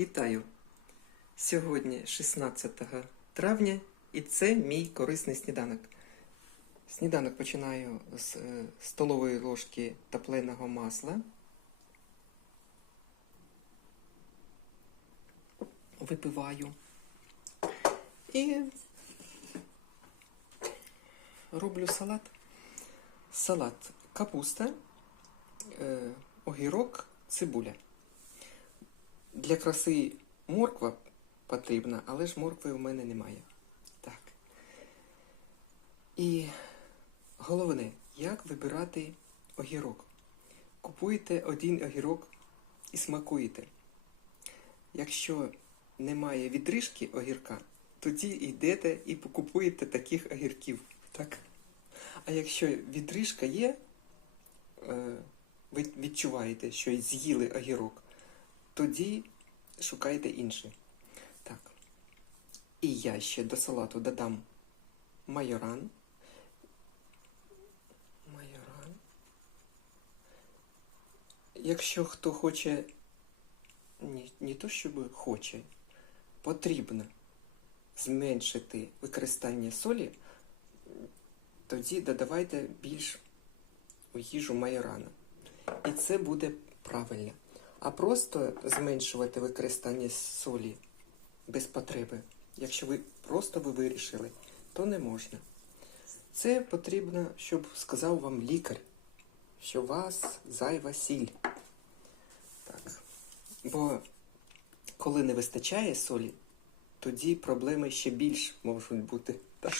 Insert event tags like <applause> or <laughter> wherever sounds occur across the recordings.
Вітаю! Сьогодні 16 травня і це мій корисний сніданок. Сніданок починаю з е, столової ложки топленого масла. Випиваю. І роблю салат. Салат капуста, е, огірок, цибуля. Для краси морква потрібна, але ж моркви у мене немає. Так. І головне, як вибирати огірок. Купуєте один огірок і смакуєте. Якщо немає відрижки огірка, тоді йдете і покупуєте таких огірків. Так? А якщо відрижка є, е, ви відчуваєте, що з'їли огірок, тоді шукайте інший. Так. І я ще до салату додам майоран. Майоран. Якщо хто хоче, ні, не то щоб хоче, потрібно зменшити використання солі, тоді додавайте більш у їжу майорану. І це буде правильно. А просто зменшувати використання солі без потреби. Якщо ви просто ви вирішили, то не можна. Це потрібно, щоб сказав вам лікар, що у вас зайва сіль. Так. Бо коли не вистачає солі, тоді проблеми ще більш можуть бути. Так,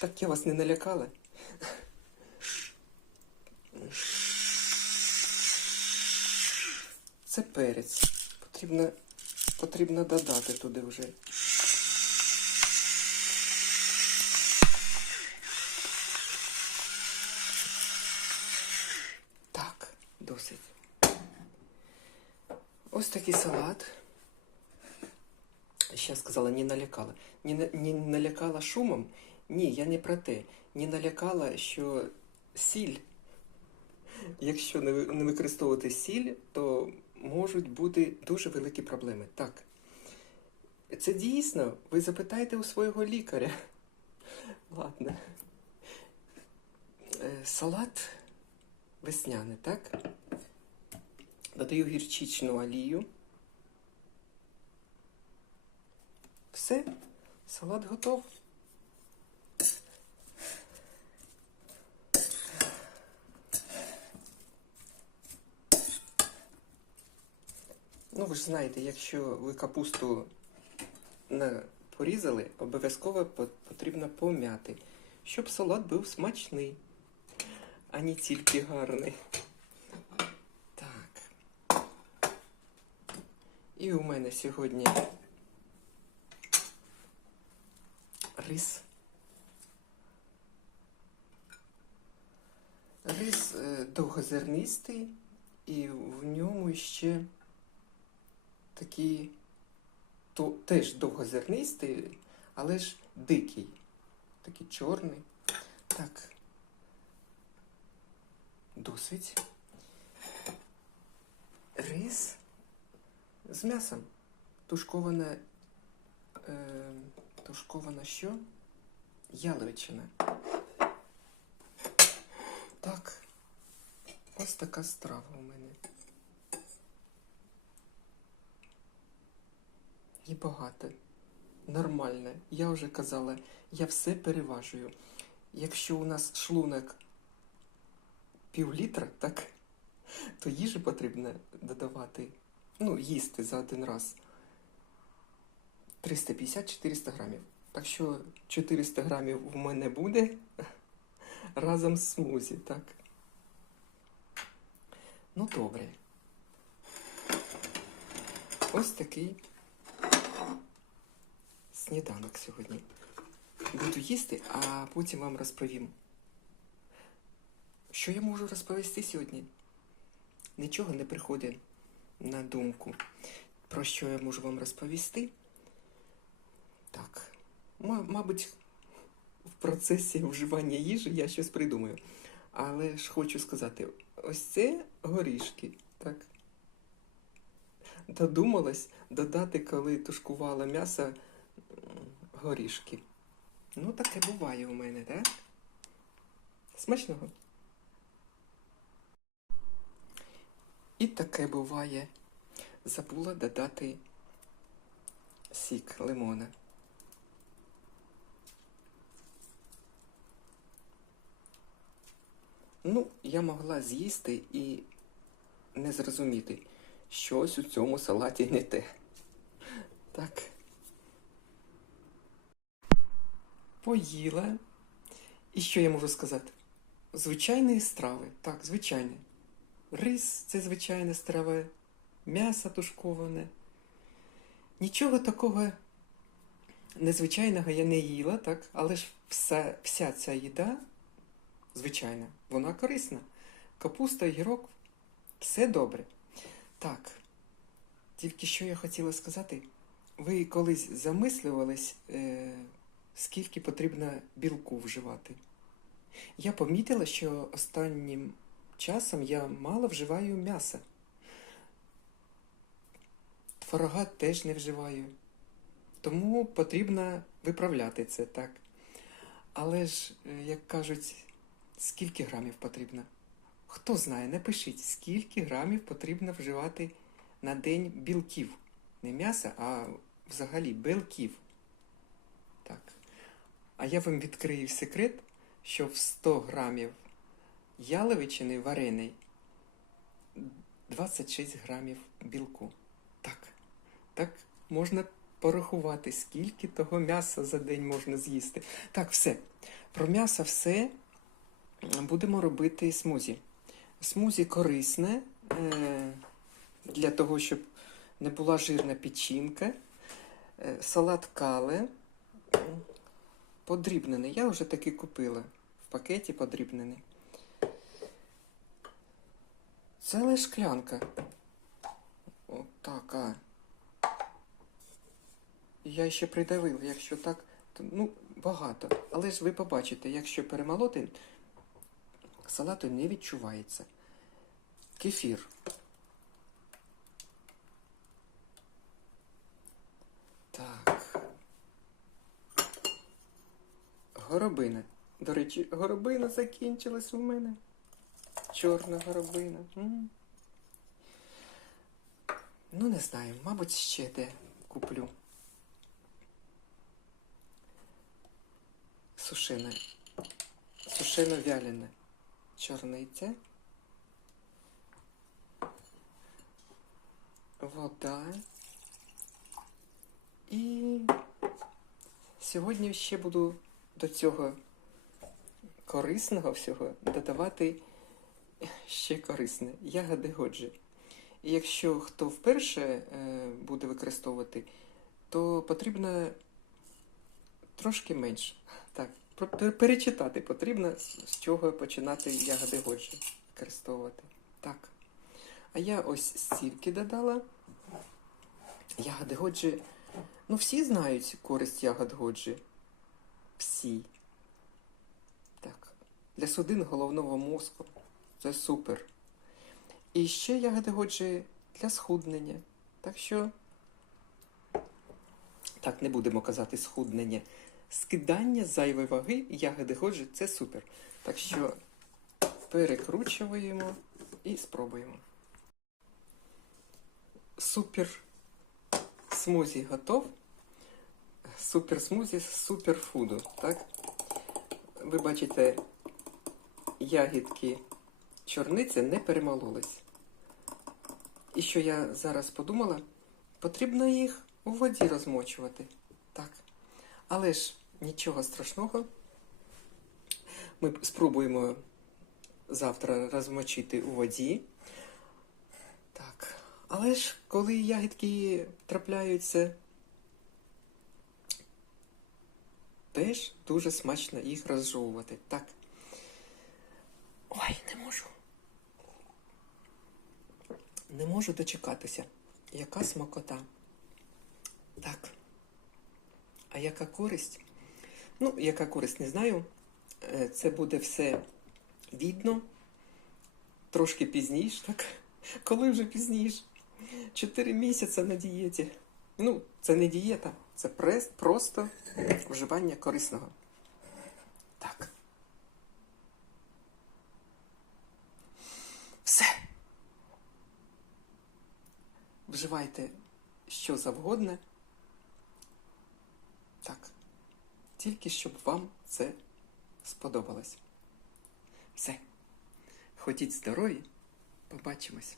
так я вас не налякала. Це перець. Потрібно, потрібно додати туди вже. Так, досить. Ось такий салат. Ще сказала, не налякала. Не, не налякала шумом? Ні, я не про те. Не налякала, що сіль Якщо не використовувати сіль, то можуть бути дуже великі проблеми. Так. Це дійсно, ви запитайте у свого лікаря. <laughs> Ладно. Е, Салат весняний, так? Додаю гірчичну олію. Все, салат готов. Ну, ви ж знаєте, якщо ви капусту порізали, обов'язково потрібно пом'яти, щоб салат був смачний, а не тільки гарний. Так. І у мене сьогодні рис. Рис е, довгозернистий, і в ньому ще такий то, теж довгозернистий, але ж дикий. Такий чорний. Так. Досить. Рис з м'ясом. Тушкована. Е, тушкована що? Яловичина. Так. Ось така страва у мене. І багато. Нормально. Я вже казала, я все переважую. Якщо у нас шлунок пів літра, так, то їжі потрібно додавати, ну, їсти за один раз 350-400 грамів. Так що 400 грамів в мене буде <laughs> разом з смузі, так? Ну, добре. Ось такий сніданок сьогодні. Буду їсти, а потім вам розповім. Що я можу розповісти сьогодні? Нічого не приходить на думку. Про що я можу вам розповісти? Так, ма- мабуть, в процесі вживання їжі я щось придумаю. Але ж хочу сказати, ось це горішки, так? додумалась додати, коли тушкувала м'ясо горішки. Ну, таке буває у мене, так? Смачного. І таке буває. Забула додати сік лимона. Ну, я могла з'їсти і не зрозуміти, щось у цьому салаті не те. Так. Поїла. І що я можу сказати? Звичайні страви. Так, звичайні. Рис це звичайна страва, м'ясо тушковане. Нічого такого незвичайного я не їла, так? але ж вся, вся ця їда звичайна, вона корисна. Капуста, гірок, все добре. Так, тільки що я хотіла сказати, ви колись замислювались, е, скільки потрібно білку вживати? Я помітила, що останнім часом я мало вживаю м'яса. Творога теж не вживаю. Тому потрібно виправляти це так. Але ж, е, як кажуть, скільки грамів потрібно? Хто знає, напишіть, скільки грамів потрібно вживати на день білків. Не м'яса, а взагалі білків. А я вам відкрию секрет, що в 100 грамів яловичини варений 26 грамів білку. Так, так можна порахувати, скільки того м'яса за день можна з'їсти. Так, все. Про м'ясо все будемо робити смузі. Смузі корисне е, для того, щоб не була жирна печінка. Е, салат кале подрібнений. Я вже таки купила в пакеті подрібнений. Ціла шклянка. Отака. Я ще придавив, якщо так, то ну, багато. Але ж ви побачите, якщо перемолоти, салату не відчувається. Кефір. Так. Горобина. До речі, горобина закінчилась у мене. Чорна горобина. М. Ну, не знаю, мабуть, ще де куплю. Сушене. Сушено вялене. Чорниця. Вода. І сьогодні ще буду до цього корисного всього додавати ще корисне ягоди годжі. І якщо хто вперше е, буде використовувати, то потрібно трошки менше. Так, перечитати потрібно, з чого починати ягоди годжі використовувати. Так. А я ось стільки додала. Ягоди годжі. Ну, всі знають користь ягод годжі. Всі. Так. Для судин головного мозку. Це супер. І ще ягоди годжі для схуднення. Так що. Так, не будемо казати схуднення. Скидання зайвої ваги ягоди годжі це супер. Так що перекручуємо і спробуємо. Супер смузі готов. Супер смузі з суперфуду. Так? Ви бачите, ягідки чорниці не перемололись. І що я зараз подумала, потрібно їх у воді розмочувати. Так. Але ж нічого страшного. Ми спробуємо завтра розмочити у воді. Так. Але ж коли ягідки трапляються, теж дуже смачно їх розжовувати. Так. Ой, не можу. Не можу дочекатися. Яка смакота. Так. А яка користь? Ну, яка користь, не знаю. Е, Це буде все видно. Трошки пізніше, так? Коли вже пізніше? Чотири місяці на дієті. Ну, це не дієта, це просто вживання корисного. Так. Все. Вживайте що завгодно. Так. Тільки щоб вам це сподобалось. Все. Ходіть здорові, побачимось.